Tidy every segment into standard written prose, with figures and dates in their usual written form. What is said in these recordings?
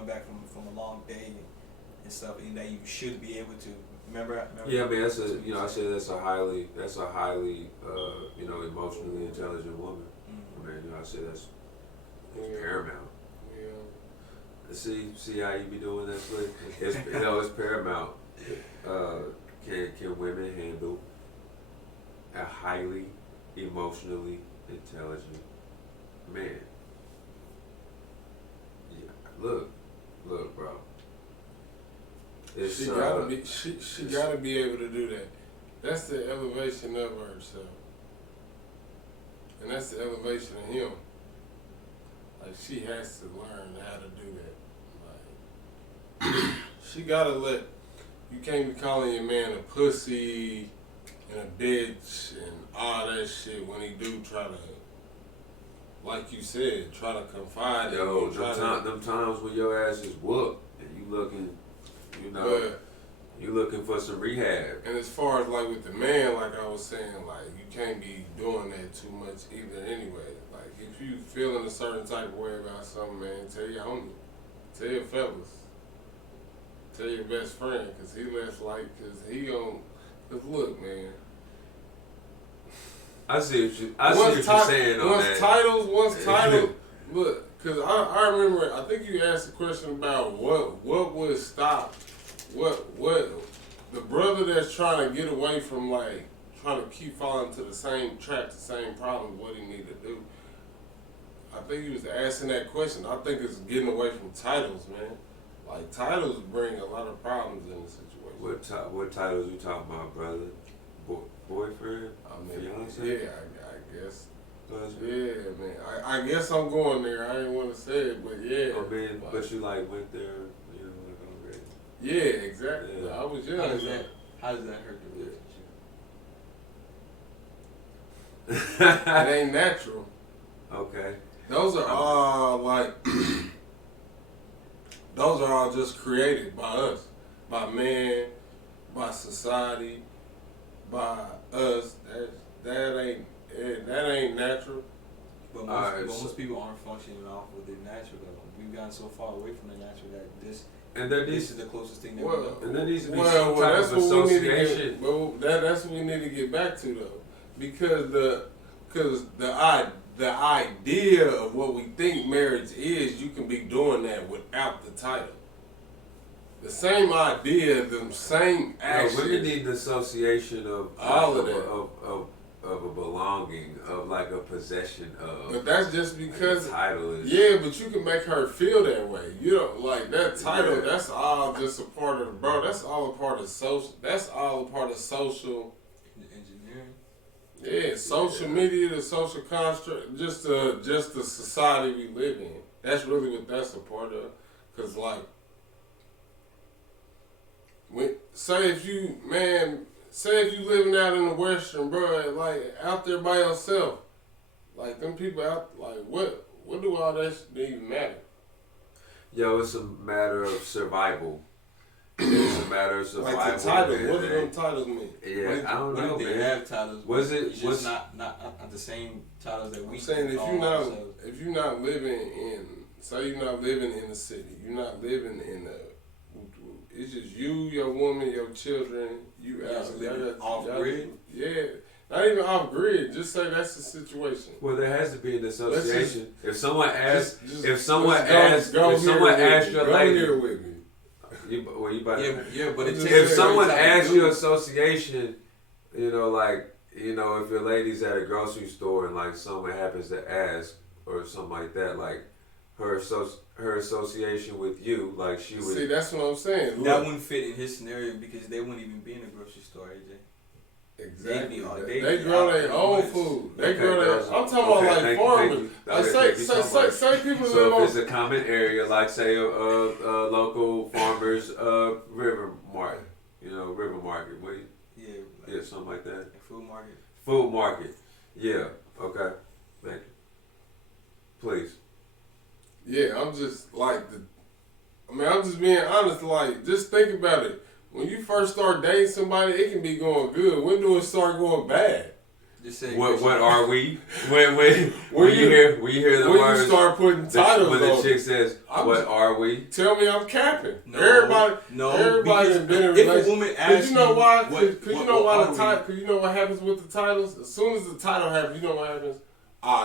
coming back from a long day and stuff, and that you should be able to remember. Yeah, I mean I say that's a highly emotionally intelligent woman. I mean, I say that's paramount. Yeah. See how you be doing that, Slick? It's paramount. Can women handle a highly emotionally intelligent man? Yeah. Look, bro. She gotta be able to do that. That's the elevation of herself, and that's the elevation of him. Like, she has to learn how to do that. Like, she gotta let. You can't be calling your man a pussy and a bitch and all that shit when he do try to, like you said, try to confide in you. Them times when your ass is whooped and you looking, you looking for some rehab. And as far as like with the man, like I was saying, like you can't be doing that too much either anyway. Like if you feeling a certain type of way about something, man, tell your homie, tell your fellas, tell your best friend, cause he less like, cause he gon', cause look, man. I see what you're saying on that. Once titles, look, cause I remember, I think you asked a question about what would stop, what the brother that's trying to get away from like trying to keep falling to the same trap, the same problem, what he need to do. I think he was asking that question. I think it's getting away from titles, man. Like titles bring a lot of problems in the situation. What titles you talking about, brother? Boyfriend? I mean, fiance? yeah, I guess. Husband? Yeah, man. I guess I'm going there. I didn't want to say it, but yeah. I mean, but you like went there, like already. Yeah, exactly. Yeah. I was young. How does that hurt the relationship? It ain't natural. Okay. Those are all like, those are all just created by us, by man, by society, by us. That ain't natural. But most people aren't functioning off of the natural though. We've gotten so far away from the natural that this is the closest thing that we know. And there needs to be some type of association. That's what we need to get back to though, because the idea of what we think marriage is, you can be doing that without the title. The same idea, the same actions. Women need the association of all of that. Of a belonging, of like a possession of. But that's just because the title is. Yeah, but you can make her feel that way. You don't like that title. Yeah. That's all just a part of the bro. That's all a part of social. That's all a part of social engineering. Yeah, social media, the social construct, just the society we live in. That's really what that's a part of. Cause like, say if you living out in the Western, bro, like out there by yourself, like them people out, like what do all that even matter? Yo, it's a matter of survival. It's a matter of survival. Like the title, what do them titles mean? Yeah, I don't know, man. They have titles. Was just not the same titles that we? I'm saying if you're not living in, say you're not living in the city, you're not living in the. It's just you, your woman, your children. You out off grid. Yeah, not even off grid. Just say that's the situation. Well, there has to be an association. If someone asks, your lady, here with me. If someone asks you association, if your lady's at a grocery store and like someone happens to ask or something like that, like her association with you, like she would. See, that's what I'm saying. Look. That wouldn't fit in his scenario because they wouldn't even be in a grocery store, AJ. Exactly. They grow their own food. They grow their. I'm talking about like farmers. Like say people live So on. if it's a common area, like say a local farmers river market, river market, something like that. A food market. Food market. Yeah. Okay. Thank you. Please. Yeah, I'm just like I'm just being honest. Like, just think about it. When you first start dating somebody, it can be going good. When do it start going bad? Just say what are we? When you hear the when words, you start putting titles when the chick says, "What are we?" Tell me I'm capping. No, everybody has been in a if relationship. a woman asks you know why? Because you know why the title? Because you know what happens with the titles? As soon as the title happens, you know what happens?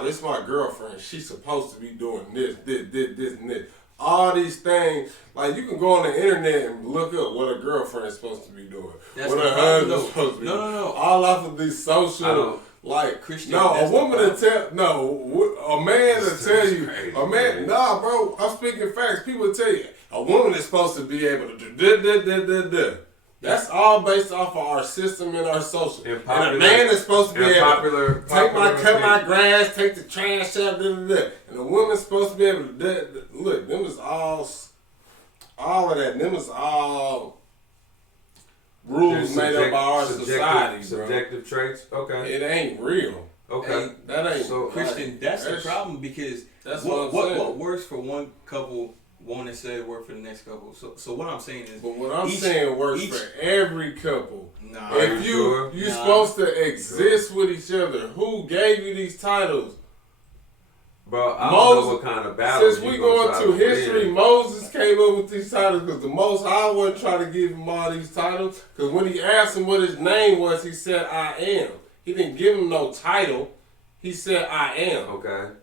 This is my girlfriend. She's supposed to be doing this, and this. All these things, like you can go on the internet and look up what a girlfriend is supposed to be doing. That's what a husband is supposed to be doing. No. All off of these social, like Christian. No, a woman to tell, a man to tell you, a man, nah, bro. I'm speaking facts. People tell you, a woman is supposed to be able to do. That's all based off of our system and our social. And a man is supposed to be able to cut my grass, take the trash out, And a woman's supposed to be able to look. Them is all of that. Them is all rules made up by our society, bro. Subjective traits. Okay. It ain't real. Okay. That ain't so Christian. That's the problem because what works for one couple won't necessarily work for the next couple. So what I'm saying is, but what I'm saying works for every couple. Nah, if you're supposed to exist with each other, who gave you these titles? Bro, I don't know what kind of battle. Since we going to history, Moses came up with these titles because the Most High wasn't trying to give him all these titles. Because when he asked him what his name was, he said, "I am." He didn't give him no title. He said, "I am." Okay.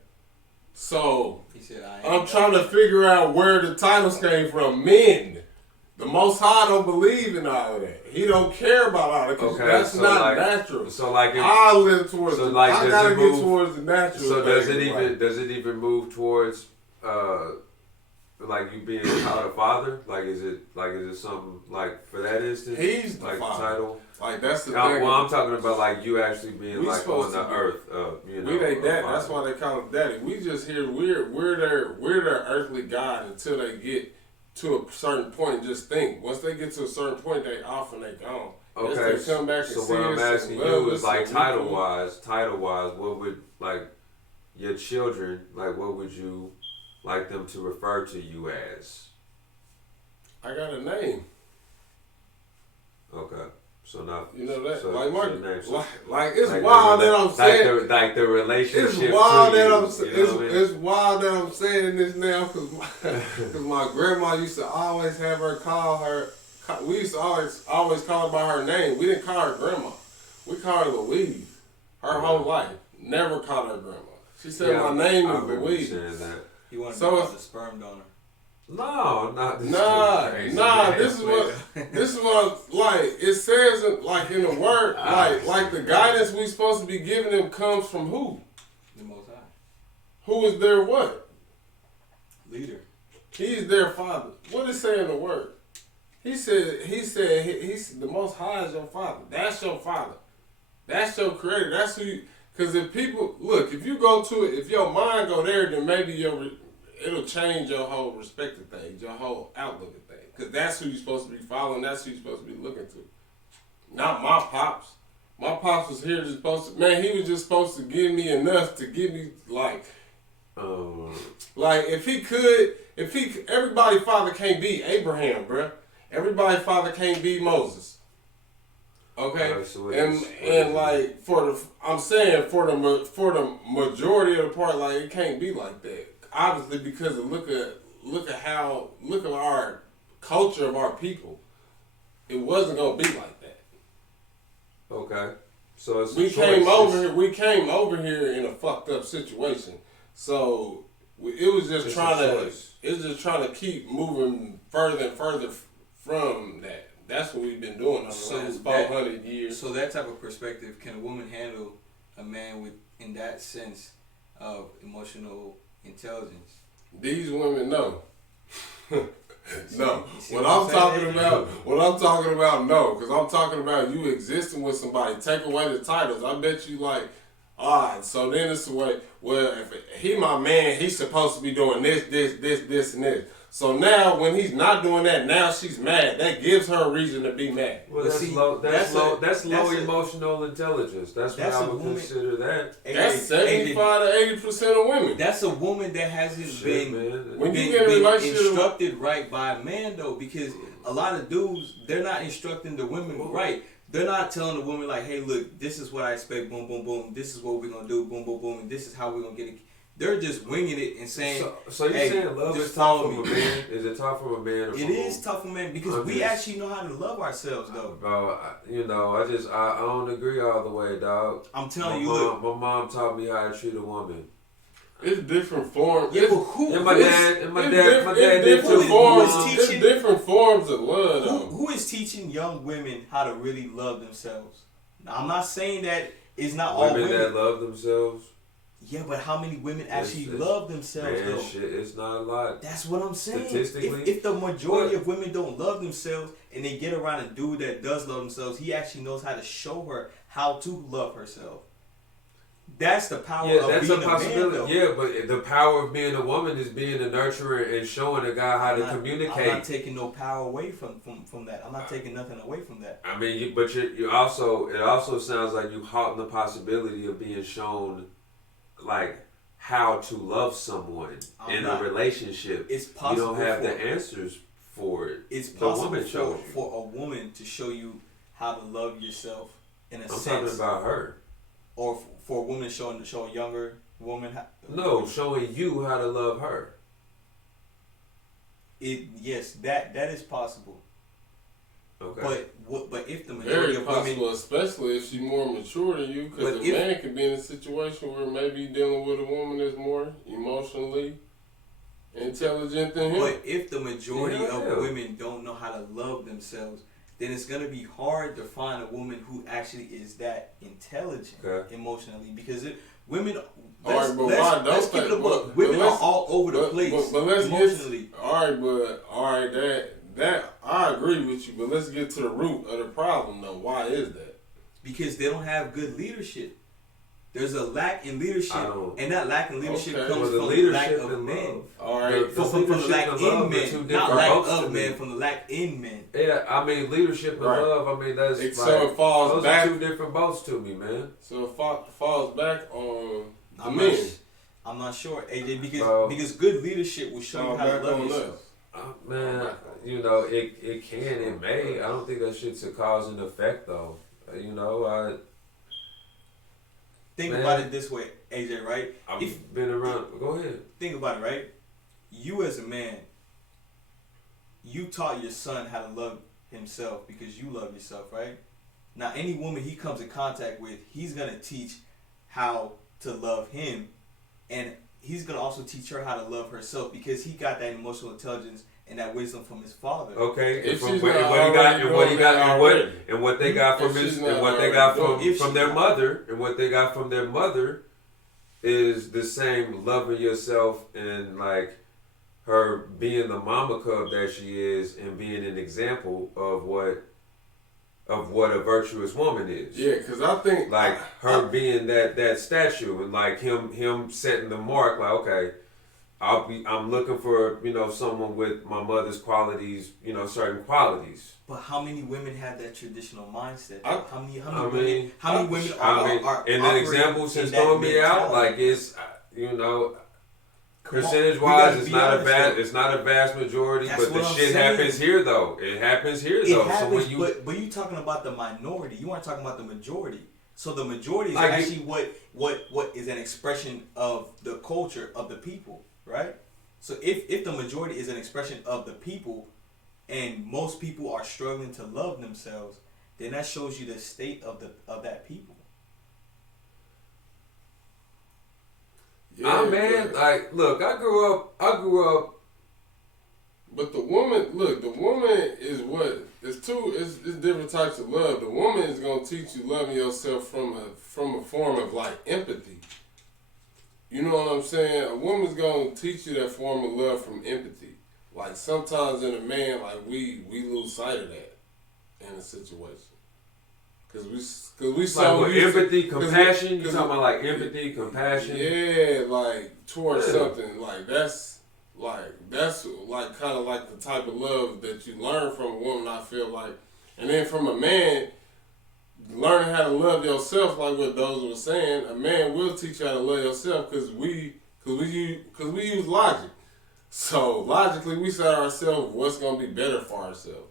So he said, "I am." I'm trying to figure out where the titles came from. Men. The Most High don't believe in all of that. He don't care about all that because that's not natural. So like, I live towards. I gotta get towards the natural. So does it even move towards like you being called a father? Like is it something like for that instance? He's the like father. Title. Like that's the thing. thing. Well, I'm talking about like you actually being like on the earth. We they dad. That's why they call him daddy. We just here. We're their earthly God until they get to a certain point and just think. Once they get to a certain point, they off and they gone. Okay, they come back and so what I'm asking you is like title wise, what would like your children, like what would you like them to refer to you as? I got a name. Okay. So now you know that, so, like it's wild that I'm saying, like the relationship. It's wild that I'm saying. It's wild that I'm saying this now because my grandma used to always have her call her. We used to always call her by her name. We didn't call her grandma. We called her Louise. Her whole life, never called her grandma. She said my name is Louise. You want to be called a sperm donor? No, not this. Nah. This is what like it says like in the word like the guidance we supposed to be giving them comes from who? The Most High. Who is their what? Leader. He's their father. What does it say in the word? He said he's the Most High is your father. That's your father. That's your creator. That's who you. Because if people look, if you go to it, if your mind go there, then maybe it'll change your whole respect of things, your whole outlook of things. Because that's who you're supposed to be following. That's who you're supposed to be looking to. Not my pops. My pops was here just supposed to, man, he was just supposed to give me enough to give me, like if he could, everybody father can't be Abraham, bruh. Everybody father can't be Moses. Okay? And like, I'm saying for the majority of the part, like, it can't be like that. Obviously, because of look at our culture of our people, it wasn't gonna be like that. Okay, so it's we came over here in a fucked up situation. So it was just trying to keep moving further and further from that. That's what we've been doing over the last 400 years. So that type of perspective, can a woman handle a man with in that sense of emotional intelligence? These women know. No. What I'm talking about, no. Because I'm talking about you existing with somebody. Take away the titles. I bet you like, alright, so then it's the way, well, if he my man, he's supposed to be doing this, and this. So now, when he's not doing that, now she's mad. That gives her a reason to be mad. Well, that's low emotional intelligence. That's what I would consider that. That's 75 to 80% of women. That's a woman that hasn't been instructed right by a man, though, because a lot of dudes, they're not instructing the women right. They're not telling the woman like, hey, look, this is what I expect, boom, boom, boom. This is what we're gonna do, boom, boom, boom, and this is how we're gonna get it. They're just winging it and saying. So you're saying love is tough from a man? Is it tough from a man? Or it is tough for men because we actually know how to love ourselves, though. Bro, I don't agree all the way, dog. I'm telling you, my mom taught me how to treat a woman. It's different forms. Yeah, but who? And my dad did too. It's different forms of love. Who is teaching young women how to really love themselves? Now, I'm not saying that it's not all women that love themselves. Yeah, but how many women actually love themselves? Man, though? Shit, it's not a lot. That's what I'm saying. Statistically, if the majority of women don't love themselves and they get around a dude that does love themselves, he actually knows how to show her how to love herself. That's the power of that's being a possibility. Man, yeah, but the power of being a woman is being a nurturer and showing a guy how to communicate. I'm not taking no power away from that. I'm not taking nothing away from that. I mean, it also sounds like you halt the possibility of being shown, like, how to love someone in a relationship. It's possible. You don't have the answers for it. It's possible for a woman to show you how to love yourself in a sense. I'm talking about her. Or for a woman to show a younger woman. Showing you how to love her. Yes, that is possible. Okay. But if the majority of women, possible, especially if she's more mature than you, because a man can be in a situation where maybe dealing with a woman that's more emotionally intelligent than him. But if the majority of women don't know how to love themselves, then it's gonna be hard to find a woman who actually is that intelligent emotionally. Because women, let's keep it a book. Women are all over the place. But let's emotionally. That I agree with you, but let's get to the root of the problem though. Why is that? Because they don't have good leadership. There's a lack in leadership, and that lack in leadership comes from the lack of men. All right, from the lack in men, not lack of men, from the lack in men. Yeah, I mean leadership and love. I mean that's so it falls those back. Are two different boats to me, man. So it falls back on the men. I'm not sure, AJ, because good leadership will show you how to love yourself. Man, it can, it may. I don't think that shit's a cause and effect though. Think about it this way, AJ, right? I've been around. Go ahead. Think about it, right? You as a man, you taught your son how to love himself because you love yourself, right? Now, any woman he comes in contact with, he's going to teach how to love him, and he's going to also teach her how to love herself because he got that emotional intelligence and that wisdom from his father. Okay, and what they got from their mother, and what they got from their mother is the same loving yourself and like her being the mama cub that she is and being an example of what a virtuous woman is. Yeah, because I think like her being that statue and like him setting the mark. Like, okay, I'm looking for someone with my mother's qualities, certain qualities. But how many women have that traditional mindset? How many women are and the example since throwing me out, like it's percentage wise, it's not a vast majority, but the shit happens here though. It happens here though. Happens, so but you talking about the minority. You aren't talking about the majority. So the majority is actually what is an expression of the culture of the people, right? So if the majority is an expression of the people, and most people are struggling to love themselves, then that shows you the state of that people. Yeah, like, look, I grew up. But the woman is it's different types of love. The woman is gonna teach you loving yourself from a form of like empathy. You know what I'm saying? A woman's gonna teach you that form of love from empathy. Like sometimes in a man, like we lose sight of that in a situation. Cause we so like empathy, compassion. You talking about like empathy, compassion? Yeah, like towards something like that's kind of like the type of love that you learn from a woman. I feel like, and then from a man, learning how to love yourself. Like what Doza was saying, a man will teach you how to love yourself because we use logic. So logically, we say to ourselves, what's gonna be better for ourselves.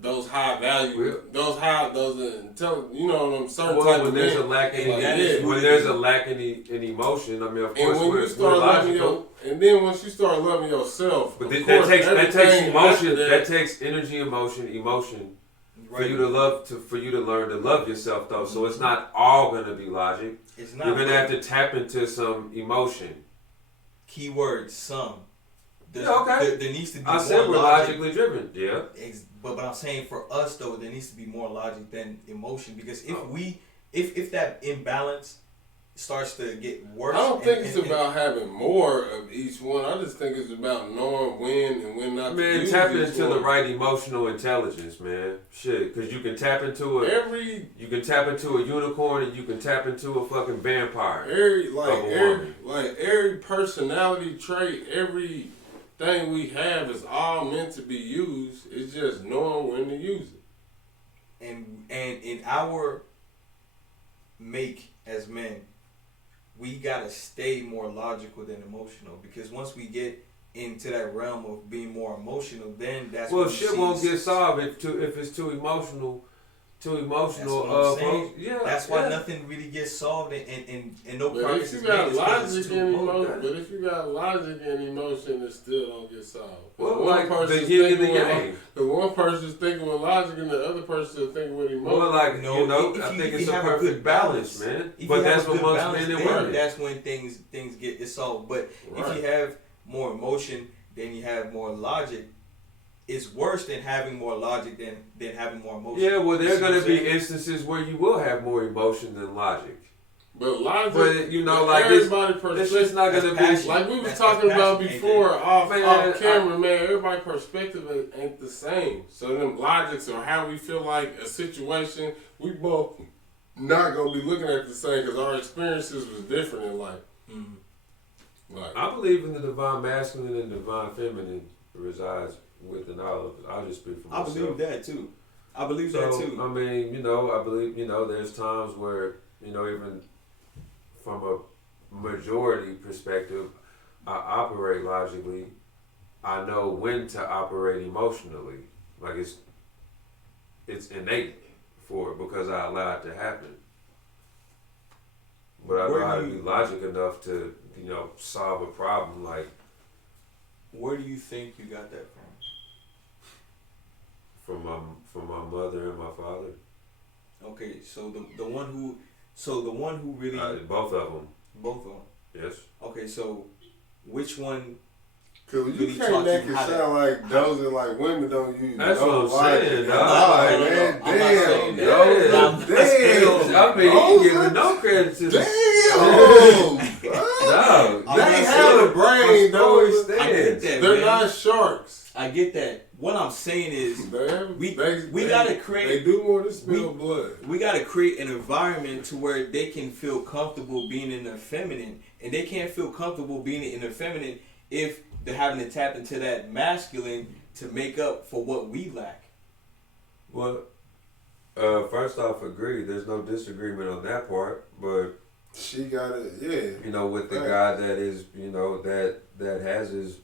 those high value, those intelligent, you know, them certain well, type when of there's men. a lack in when there's a lack in emotion, I mean, of course, and when you start loving and then once you start loving yourself, but of that course, takes emotion, that takes energy, emotion. For you to learn to love yourself though, so it's not all gonna be logic. It's not. You're gonna have to tap into some emotion. Keyword some. Okay. There needs to be. I more said we're logic. logically driven. Yeah. But I'm saying for us though, there needs to be more logic than emotion because if that imbalance starts to get worse. I don't think it's about having more of each one. I just think it's about knowing when and when not to use tap each into one. the right emotional intelligence, man. Shit, because you can tap into you can tap into a unicorn and you can tap into a fucking vampire. Every personality trait, everything we have is all meant to be used. It's just knowing when to use it. And in our make as men, we gotta stay more logical than emotional because once we get into that realm of being more emotional, then that's when shit won't get solved if it's too emotional. That's what I'm saying. That's why nothing really gets solved and no progress is made. But if you got logic and emotion, it still don't get solved. Well, like the yin and the yang. The one person's thinking with logic and the other person's thinking with emotion. Well, I think it's a perfect balance, man. But that's what most men and women. That's when things get solved. But if you have more emotion, then you have more logic. It's worse than having more logic than having more emotion. Yeah, well, there are going to be instances where you will have more emotion than logic. But logic, everybody's perspective, it's not going to be like we was talking about before off camera, man. Everybody's perspective ain't the same. So them logics or how we feel like a situation, we both not gonna be looking at the same because our experiences was different in life. Mm-hmm. Like, I believe in the divine masculine and divine feminine resides within all of us. I'll just speak for myself. I believe that too. I mean, I believe, there's times where, even from a majority perspective, I operate logically. I know when to operate emotionally. Like it's innate for it because I allow it to happen. But I know how to be logic enough to, solve a problem. Like, where do you think you got that from? From my mother and my father. Okay, so the one who really both of them. Both of them. Yes. Okay, so which one? Cause you really can't make it sound like those are like women don't use. That's what I'm saying, dog. I mean, you giving no credit to this. No, they have a brain. I get that. They're not sharks. I get that. What I'm saying is, we gotta create. They do more than spill blood. We gotta create an environment to where they can feel comfortable being in their feminine, and they can't feel comfortable being in their feminine if they're having to tap into that masculine to make up for what we lack. Well, first off, agree. There's no disagreement on that part, but she got it. Yeah. With the guy that is, that has his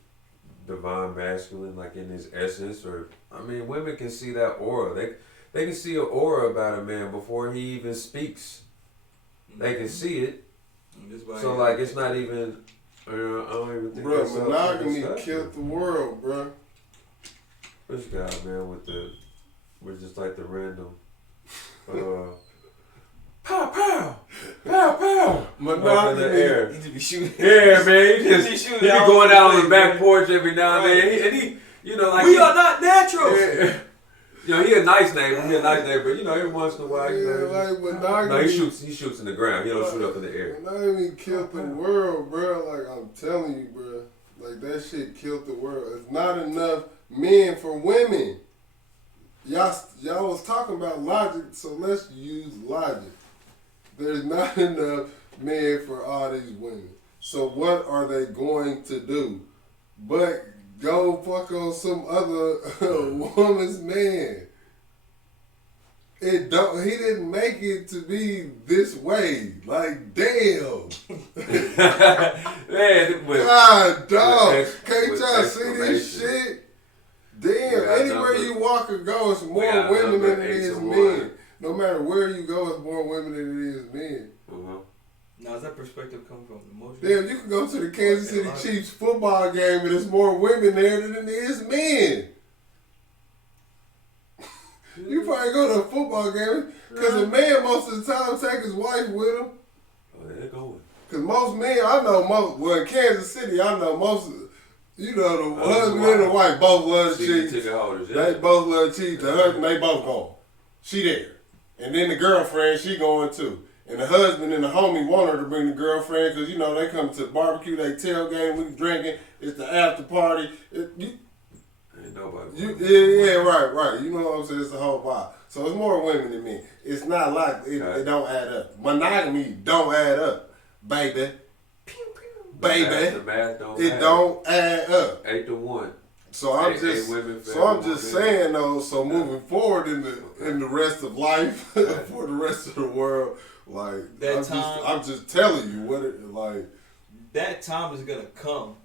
divine masculine, like in his essence, or women can see that aura. They can see an aura about a man before he even speaks. They can see it. So like, it's not even. I don't even think. Bro, monogamy killed the world, bro. Which guy, man, with just like the random. Pow pow, pow pow. Monogamy in the air. He just be shooting. Yeah, man. He be going out on the back porch every now and then. And he like we are not natural. Yeah. He a nice neighbor. But every once in a while, like monogamy. No, he shoots in the ground. He don't shoot up in the air. Monogamy killed the world, bro. Like I'm telling you, bro. Like that shit killed the world. It's not enough men for women. Y'all was talking about logic, so let's use logic. There's not enough men for all these women. So what are they going to do? But go fuck on some other woman's man. He didn't make it to be this way. Like, damn. Man, God, dog. Can't y'all see this shit? Damn, anywhere you Walker go, it's more women than it is men. No matter where you go, it's more women than it is men. Now, is that perspective coming from emotion? Damn, you can go to the Kansas City Chiefs football game and there's more women there than there is men. You probably go to a football game because a man most of the time take his wife with him. Oh, they're going. Because most men, I know most, well, in Kansas City, I know most, you know, the husband and the wife both love the Chiefs. They both love the Chiefs. The husband, they both going. She there. And then the girlfriend, she going too. And the husband and the homie want her to bring the girlfriend because, you know, they come to the barbecue, they tailgate, we drinking, it's the after party. Ain't nobody. Yeah, right. You know what I'm saying? It's the whole vibe. So it's more women than men. It's not like it don't add up. Monogamy don't add up, baby. Baby. The math don't it don't add up. 8-1. So I'm just saying though. So moving forward in the rest of life for the rest of the world, like I'm just telling you what it like. That time is gonna come,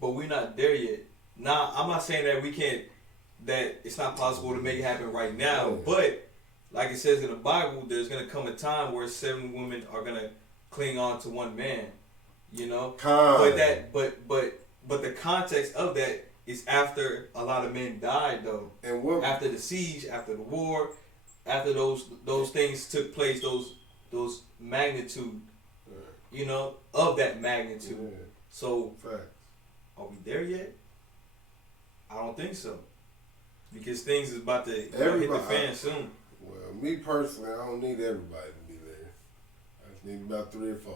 but we're not there yet. Now I'm not saying that we can't, that it's not possible to make it happen right now. But like it says in the Bible, there's gonna come a time where 7 women are gonna cling on to one man. You know, but the context of that is after a lot of men died though, and after the siege, after the war, after those things took place, those magnitude, you know, of that magnitude. Yeah. So, are we there yet? I don't think so, because things is about to hit the fan soon. Well, me personally, I don't need everybody to be there. I just need about 3 or 4.